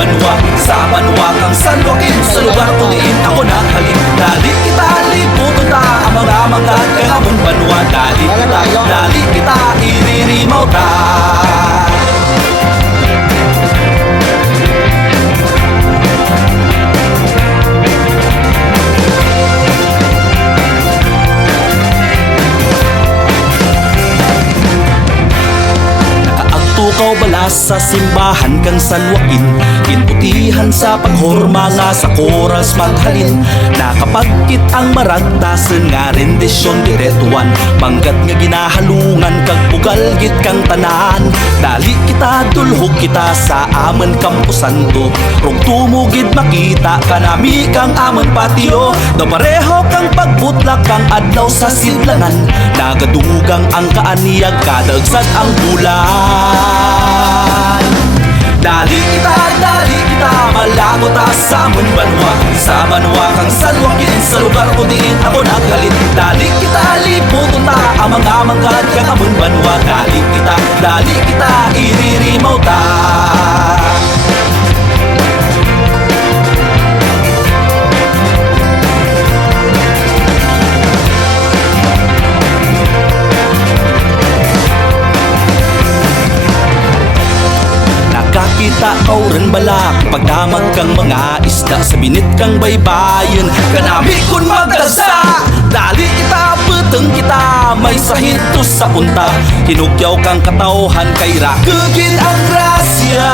Banwa, sa Banwa kang San Joaquin, sa lugar kung diin ako naghalin. Dali kita, liputo ta, ang mga manggat kang amon Banwa. Dali kita, iririmaw ta. Tukaw balas sa simbahan kang San Joaquin, kinputihan sa paghorma nga sa koras maghalin. Nakapagkit ang maragtasan nga rendisyon diretuan, manggat nga ginahalungan kag bugalgit kang tanan. Dali kita, dulhog kita sa aman kampusan to, rong tumugid makita kanami kang aman patio. Daw pareho kang pagbutlak kang adlaw sa sidlangan, nagadugang ang kaaniyag kadagsad ang bulan. Dali kita, malago ta sa amon Banwa. Sa Banwa kang San Joaquin, sa lugar ko diin ako naghalin. Dali kita, liputo ta, ang mga manggat kang amon Banwa. Dali kita, iririmaw ta. Kita kauran balak, pagdamag kang mga isda, sa binit kang baybayin, kanami kun magdasa. Dali kita, beteng kita, may sahito sa punta, hinugyaw kang katauhan kay rakugin ang grasya.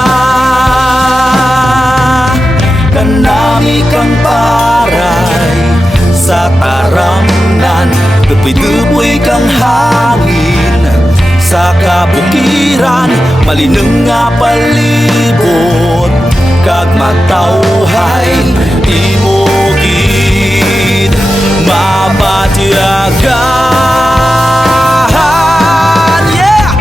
Kanami kang paray sa taramnan, dupoy-dupoy kang hangin sa kabukiran, malinong nga palibot kag magtauhay imogid mapatiagan. Yeah!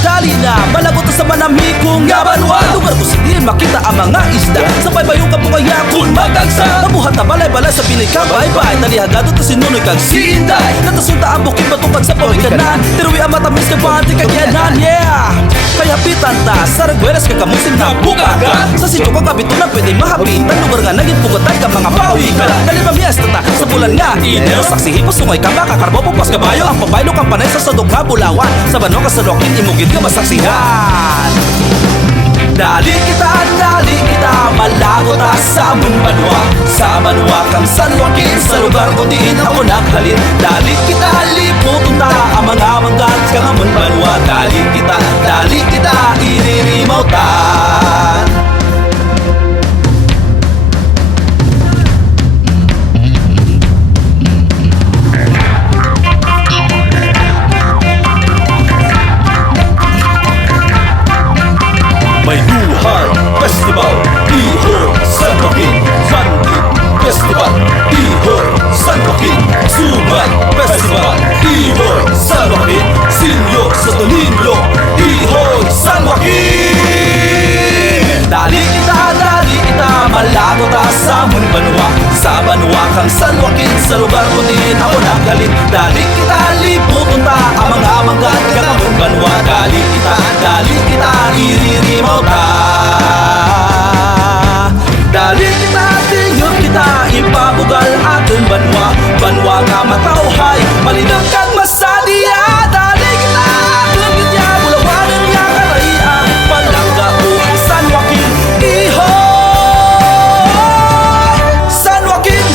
Dali na, malagot sa manami kong Banwa. Lugar ko sa diin makita ang mga isda, sa baybayong kapukaya kung magagsa. Nabuhat na balay-balay sa binay kang baybay, nalihagado ta sinunoy kag si Inday. Natasunta ang bukid batupad sa pawikanan, tiruwi ang matamis kag panti kag yanan. Yeah! Kaya pitan ta, sa ragweras kag kamusin na bukaga, sa sityo kang kabitunan pwede mahapitan. Lugar nga naging pugatan ka mga pawikan, kalimamias ta sa bulan nga Enero. Saksi hipos sungay ka baka karbo pupas kabayo, ang pabaylo kang panay sa sadok nga Bulawan. Sa Banwa ka sa Joaquin, imugid ka masaksihan. Dali kita, malago ta sa amon Banwa. Sa Banwa kang San Joaquin, sa lugar ko diin ako naghalin. Dali kita, liputo ta, ang mga manggat kang amon Banwa. Dali kita, iririmaw ta. May Duhar Festival, Ihor, San Joaquin. Bandit Festival, Ihor, San Joaquin. Suman Festival, Ihor, San Joaquin. Sinyo sa Toninlo, Ihor, San Joaquin. Dali kita, malago ta sa amon Banwa. Sa Banwa kang San Joaquin, sa lugar ko din ako naghalin. Dali kita, liputo ta, ang mga manggat kang amon Banwa. Dali kita, iririmaw ta. Dali kita, tingog kita, ipabugal aton Banwa. Banwa nga matauhay, malinang kang masadiya. Dali kita, tugid niya, bulawanan niya karaya, palangga o ang San Joaquin. Ihoy! San Joaquin!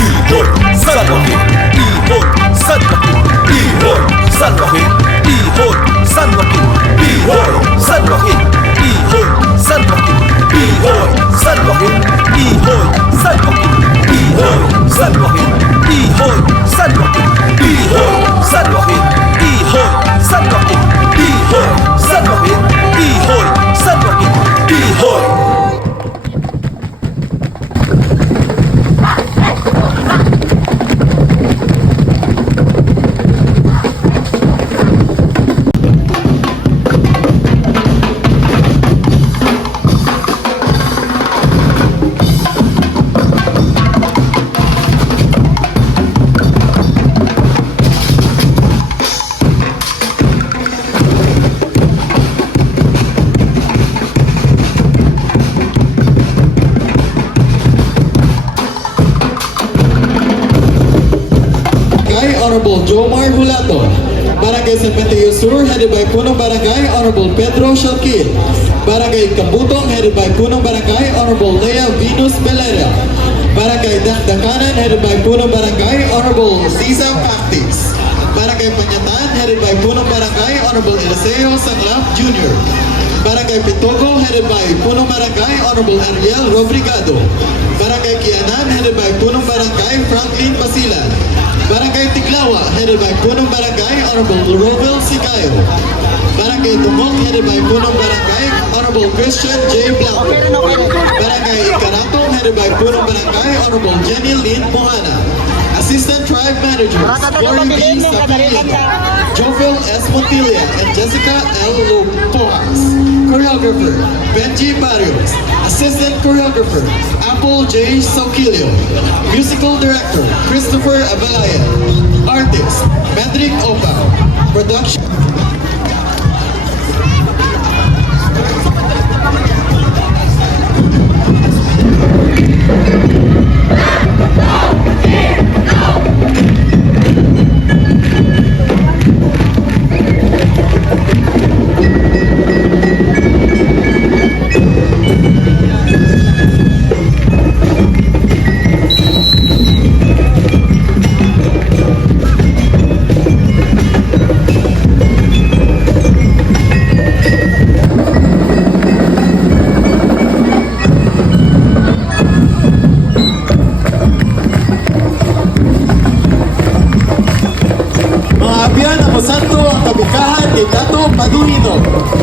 Ihor, San Joaquin. Ihor, San Joaquin. Ihor, San Joaquin. Ihor, San Joaquin. Ihor, San Joaquin. Ihor, San Joaquin. Honorable Jomar Hulato. Barangay San Mateo Sur, headed by Punong Barangay, Honorable Pedro Shalkil. Barangay Kabutong, headed by Punong Barangay, Honorable Lea Venus Belera. Barangay Dakdakanan, headed by Punong Barangay, Honorable Ziza Pactis. Barangay Panyatan, headed by Punong Barangay, Honorable Eliseo Sanglap Jr. Barangay Pitogo, headed by Punong Barangay, Honorable Ariel Robrigado. Barangay Kianan, headed by Punong Barangay, Franklin Basilan. Barangay Tiglawa, headed by Punong Barangay, Honorable Rovel Sicayo. Barangay Tumok, headed by Punong Barangay, Honorable Christian J. Blanco. Barangay Ikaratong, headed by Punong Barangay, Honorable Jenny Lynn Mohana. Assistant Tribe Managers, Glory B. Sapilino, Jovel S. Montilla, and Jessica L. Lopojas. Choreographer, Benji Barrios. Assistant Choreographer, Apple J. Soquilio. Musical Director, Christopher Abalayan. Artist, Medric Opao. Production. Santo ang kabikahan kay Dato Padunino,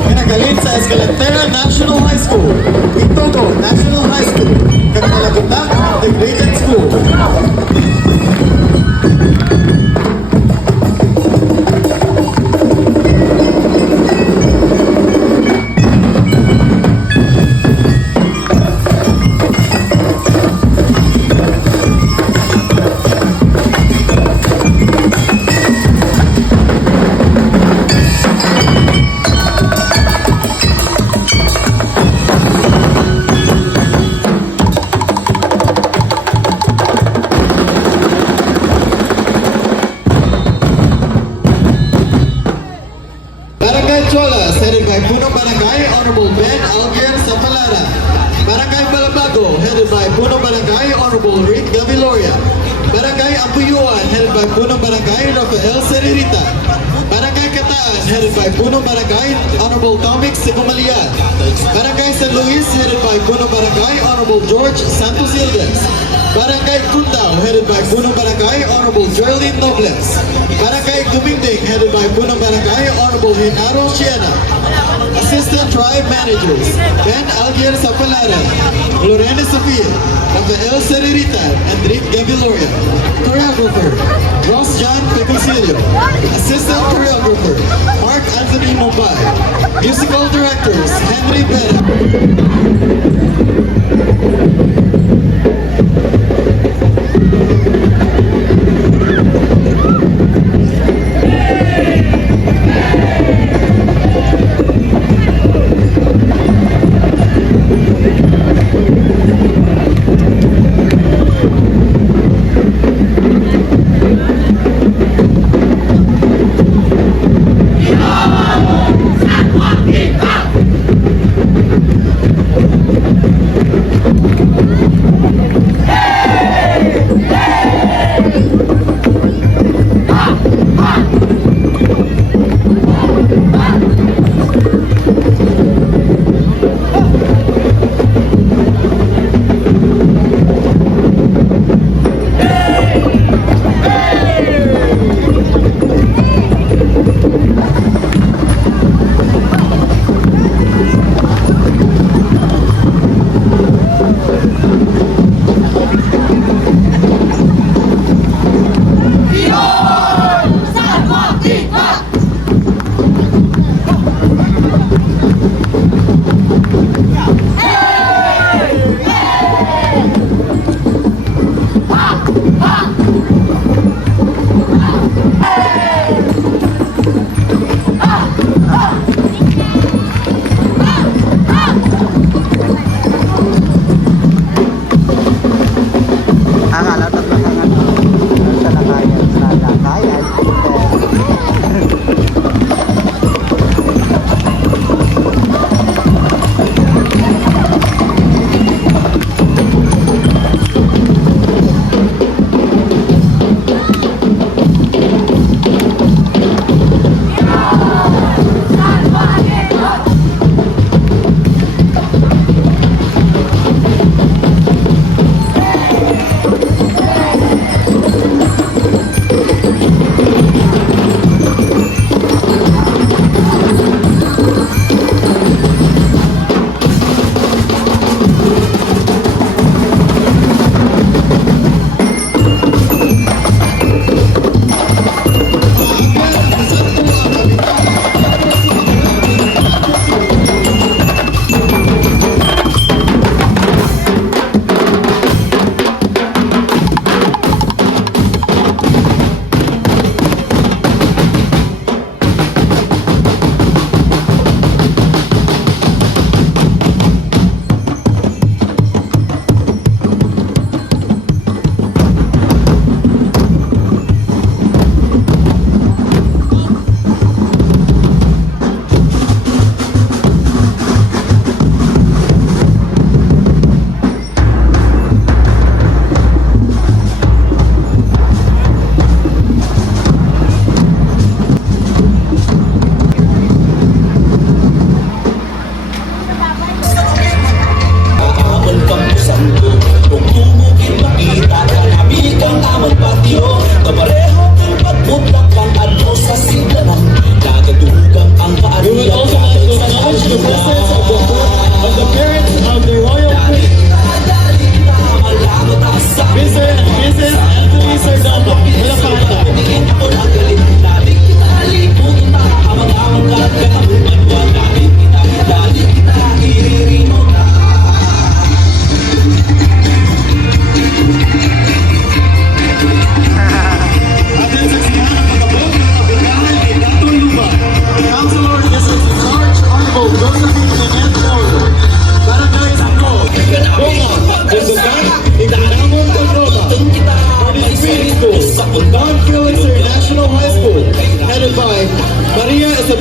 pinagaling sa Escalantera National High School, Itogo National High School, kag Malagutak Integrated School. Cholas, headed by Punong Barangay, Honorable Ben Algier Sapalara. Barangay Balabago, headed by Punong Barangay, Honorable Rick Gaviloria. Barangay Ampuyuan, headed by Punong Barangay, Rafael Seririta. Barangay Kataan, headed by Punong Barangay, Honorable Tomix Sigumalian. Barangay San Luis, headed by Punong Barangay, Honorable George Santos Ildes. Barangay Kundao, headed by Punong Barangay, Honorable Joylene Nobles. Barangay Dumingding, headed by Punong Barangay, Honorable Hinaro Siena. Assistant Tribe Managers, Ben Algier Sapalara, Lorena Sofia, Rafael Seririta, and Rick Gaviloria. Choreographer, Ross John Pecosilio. Assistant Choreographer, Mark Anthony Mumbai. Musical Directors, Henry Pera.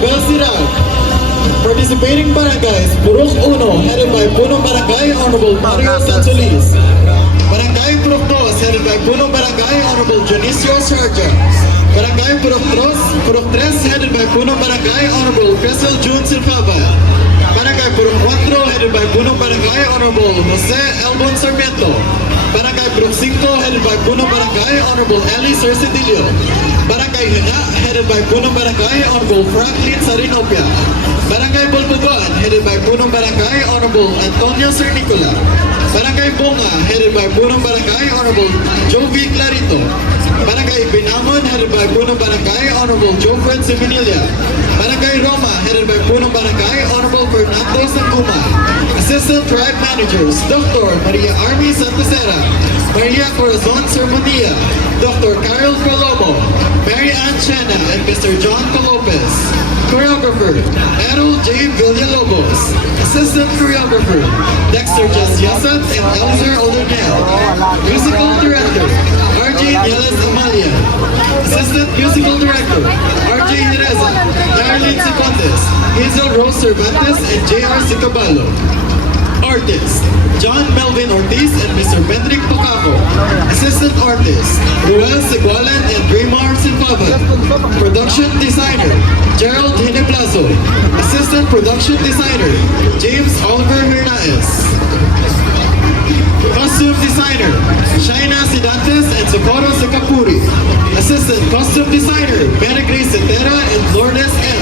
Isabel Sirag. Participating barangays, Purok 1, headed by Punong Barangay Honorable Mario Sansolis. Barangay Purok 2, headed by Punong Barangay Honorable Junicio Sarja. Barangay Purok 3, headed by Punong Barangay Honorable Crescel June Silfaba. Barangay Purok 4, headed by Punong Barangay Honorable Jose Elbon Sarmiento. Barangay Purok 5, headed by Punong Barangay Honorable Eli Cercedillo. Barangay Hina, headed by Punong Barangay Honorable Franklin Sarinopia. Barangay Bulbugan, headed by Punong Barangay Honorable Antonio Cernicola. Barangay Bunga, headed by Punong Barangay Honorable Jovi Clarito. Barangay Binamon, headed by Punong Barangay Honorable Jofred Siminilla. Barangay Roma, headed by Punong Barangay Honorable Fernando Sanguma. Assistant Tribe Managers, Dr. Maria Army Santacera, Maria Corazon Sermonia, Dr. Carol Colomo, Mary Ann Chena, and Mr. John Colopez. Choreographer, Errol J. Villalobos. Assistant Choreographer, Dexter Jasiasat and Elzer Olernel. Musical Director, RJ Nieles Amalia. Assistant Musical Director, RJ Hireza, Darlene Sicondes, Hazel Rose Cervantes, and J.R. Sicabalo. Artists, John Melvin Ortiz and Mr. Benrick Tocaco. Assistant Artists, Ruel Segualan and Draymar Silvaba. Production Designer, Gerald Hineblazo. Assistant Production Designer, James Oliver Hernandez. Costume Designer, Shaina Sidantes and Socorro Sicapuri. Assistant Costume Designer, Mary Grace Setera and Lourdes M.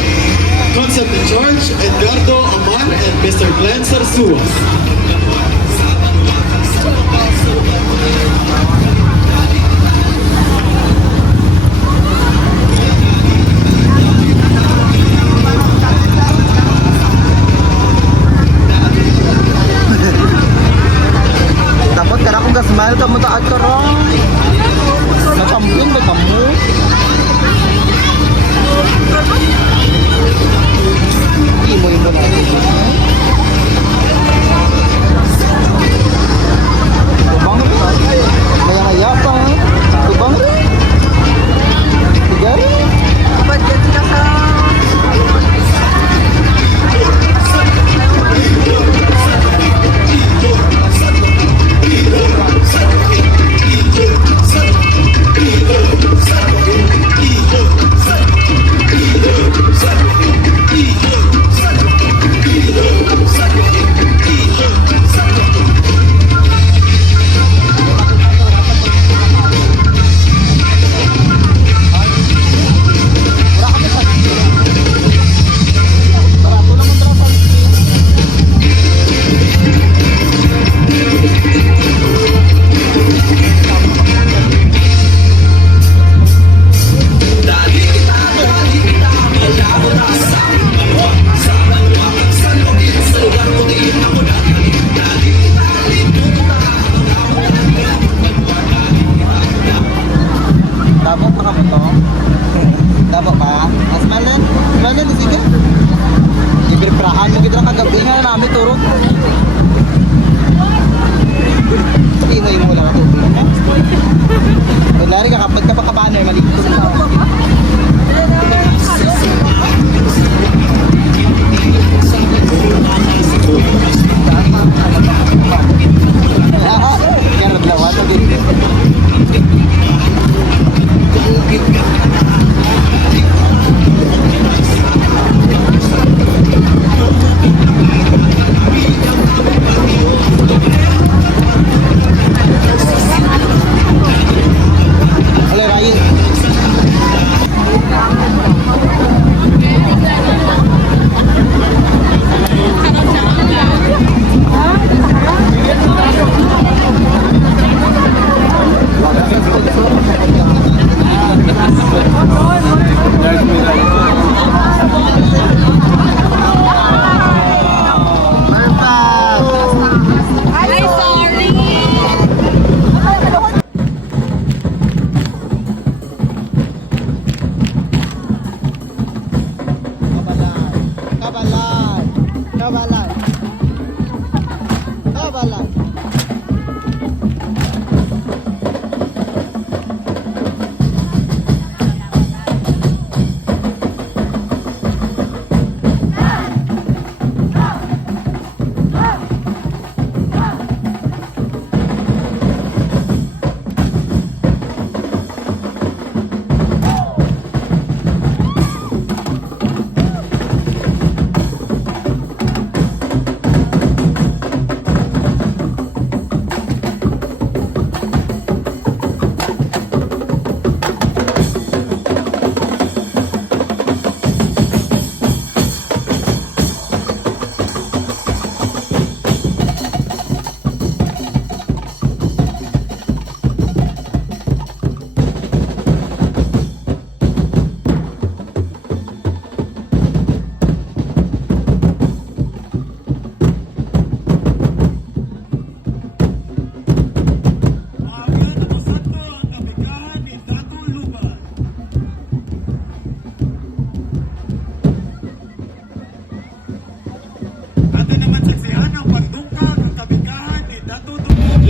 Concept in Charge, Edgardo Omar and Mr. Glenn Sarsua. Dapat ka na kung gasmile ka mo taag ka ron. Nakampiyon ba ka mo? Hindi mo yung Tubang ka. Maya-maya pa ha. Tubang ka. Tigar. Budget ka sa... Dabok pa ka mo to? Dabok pa? Smile din? Smile din, sige. Ibriprahan mo kita kagabi nga namin turok. Hindi mo yung mula ka tubig. Lari ka kapag ka pa ka-banner, maligto sa Kaya naglawa na din. Hello, Ryan.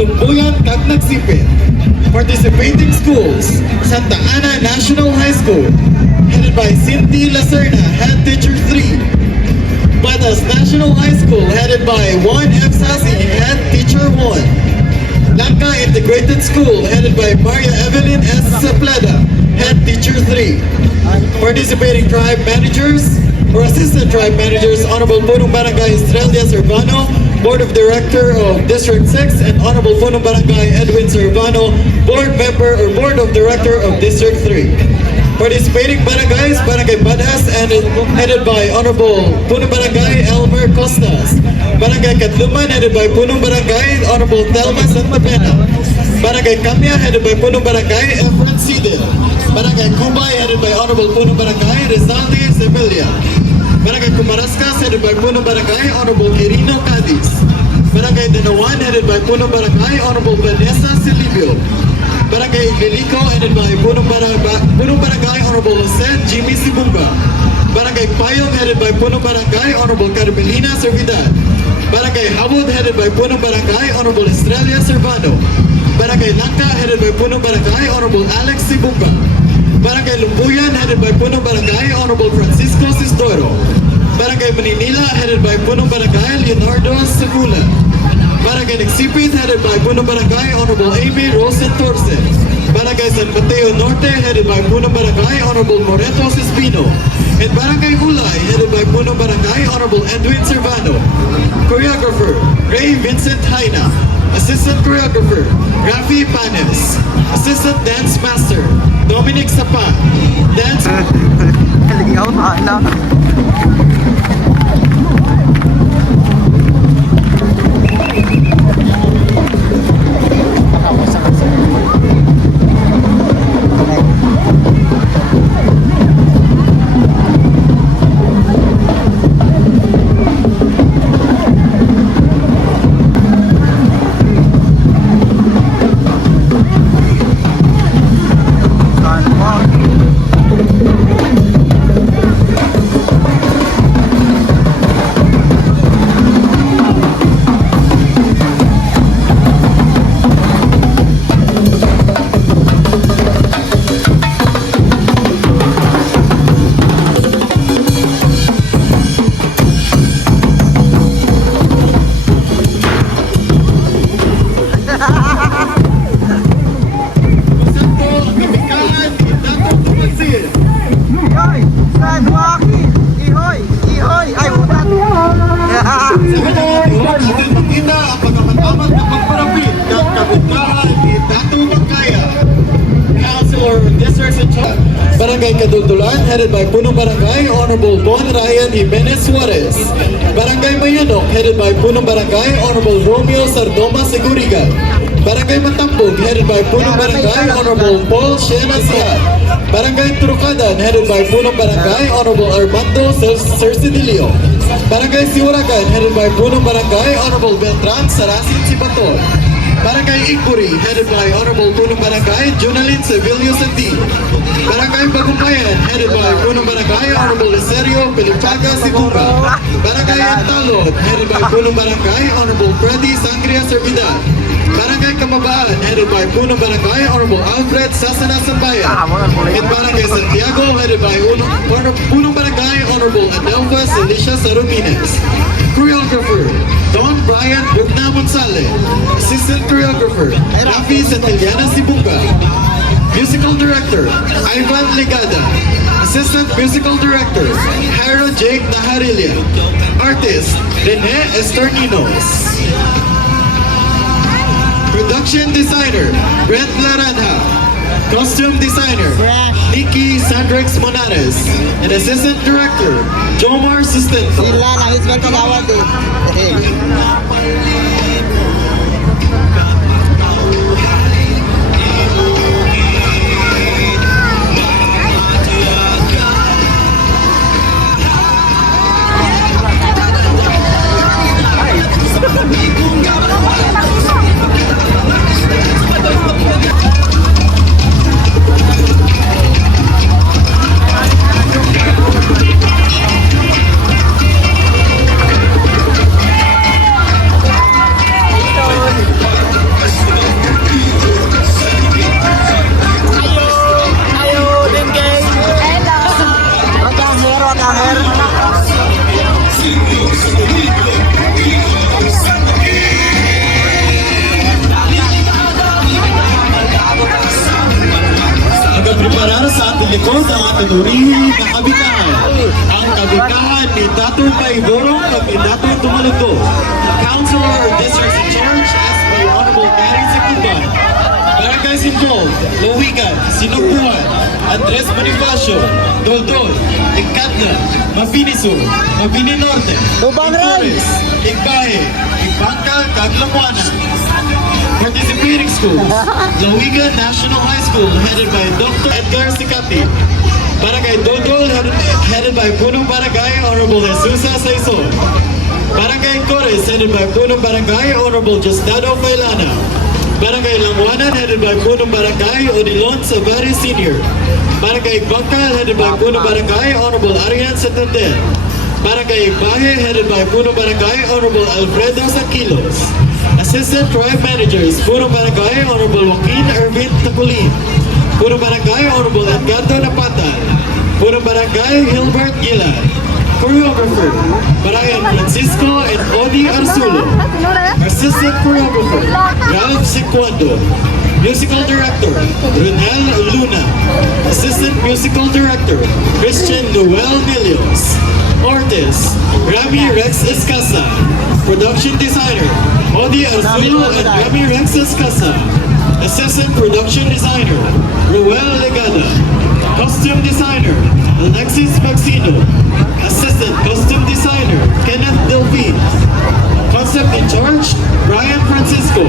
Lumbuyan, kag nagsipit. Participating schools, Santa Ana National High School, headed by Cindy Lacerna, Head Teacher 3. Batas National High School, headed by Juan F. Sasi, Head Teacher 1. Langka Integrated School, headed by Maria Evelyn S. Sapleda, Head Teacher 3. Participating tribe managers or assistant tribe managers, Honorable Punong Barangay Estrella Servano, Board of Director of District 6, and Honorable Punong Barangay Edwin Servano, Board Member or Board of Director of District 3. Participating barangays, Barangay Badas, and headed by Honorable Punong Barangay Elmer Costas. Barangay Katluman, headed by Punong Barangay Honorable Telma Santa Pena. Barangay Kamya, headed by Punong Barangay Efren Sidel. Barangay Kubay, headed by Honorable Punong Barangay Rizaldi Semilia. Barangay Kumaraskas, headed by Punong Barangay Honorable Quirino Cadiz. Barangay Danawan, headed by Punong Barangay Honorable Vanessa Silibio. Barangay Igliliko, headed by Punong Barangay Honorable Jose Jimmy Sibunga. Barangay Payong, headed by Punong Barangay Honorable Carmelina Servidad. Barangay Habod, headed by Punong Barangay Honorable Estrella Servano. Barangay Langka, headed by Punong Barangay Honorable Alex Sibunga. Barangay Lumbuyan, headed by Punong Barangay Honorable Francisco Sistoro. Barangay Maninila, headed by Punong Barangay Leonardo Segula. Barangay Nagsipit, headed by Punong Barangay Honorable Amy Rosen Torce. Barangay San Mateo Norte, headed by Punong Barangay Honorable Moreto Espino. And Barangay Ulay, headed by Punong Barangay Honorable Edwin Servano. Choreographer, Ray Vincent Haina. Assistant Choreographer, Rafi Panes. Assistant Dance Master, Dominic Sapa. Dance... Ligaw na. Barangay Kaduldulan, headed by Punong Barangay Honorable Bon Ryan Jimenez Suarez. Barangay Mayunok, headed by Punong Barangay Honorable Romeo Sardoma Seguriga. Barangay Matambog, headed by Punong Barangay Honorable Paul Shena Siha. Barangay Turukadan, headed by Punong Barangay Honorable Armando Cercidilio. Barangay Siwaragan, headed by Punong Barangay Honorable Beltran Sarasin Sibato. Barangay Igburi, headed by Honorable Punong Barangay Jonalyn Sevilio Santi. Barangay Bagumbayan, headed by Punong Barangay Honorable Licerio Pelipaga Sibunga. Barangay Antalod, headed by Punong Barangay Honorable Freddy Sangria Servidad. Barangay Kamabaan, headed by Punong Barangay Honorable Alfred Sasana Sambayan. And Barangay Santiago, headed by Punong Barangay Honorable Adelfa Celicia Sarumines. Choreographer, Don Brian Bugna Monsale. Assistant Choreographer, Rafi Santillana Sibunga. Musical Director, Ivan Legada. Assistant Musical Director, Haro Jake Naharilia. Artist, Rene Esterninos. Production Designer, Brent Laranja. Costume Designer, Nikki Sandrex Monares. And Assistant Director, Jomar Sustento. Sila na, is magkagawad eh. kanurihi na kabikahan. Ang kabikahan ni Dato' Paiborong at ni Dato' Tumaluto. Councilor or District in Charge, SB Honorable Gary Sakiban. Barangays involved, Lowigan, Sinubuan, Andres Bonifacio, Doldol, Ikatna, Mabini Sur, Mabini Norte, Tubang Icores, Igbahe, Igbangka, Caglamuana. Participating schools, Lowigan National High School, headed by Dr. Edgar Sicati. Barangay Dodol, headed by Punong Barangay, Honorable Jesus Saison. Barangay Cores, headed by Punong Barangay, Honorable Justado Failana. Barangay Langwanan, headed by Punong Barangay, Odilon Savari Sr. Barangay Bangka, headed by Punong Barangay, Honorable Arian Santander. Barangay Igbahe, headed by Punong Barangay, Honorable Alfredo Saquilos. Assistant Tribe Managers, Punong Barangay, Honorable Joaquin Ervin Taculin. Punong Barangay, Honorable Edgardo Napatal. Punong Barangay, Hilbert Gilad. Choreographer, Brian Francisco and Odi Arzulo. Assistant Choreographer, Ralph Sequando. Musical Director, Runel Luna. Assistant Musical Director, Christian Noel Milios. Artist, Rami Rex Escasa. Production Designer, Odi Arzulo and Rami Rex Escasa. Assistant Production Designer, Ruel Legada. Costume Designer, Alexis Maxino. Assistant Costume Designer, Kenneth Delphine. Concept in Charge, Brian Francisco.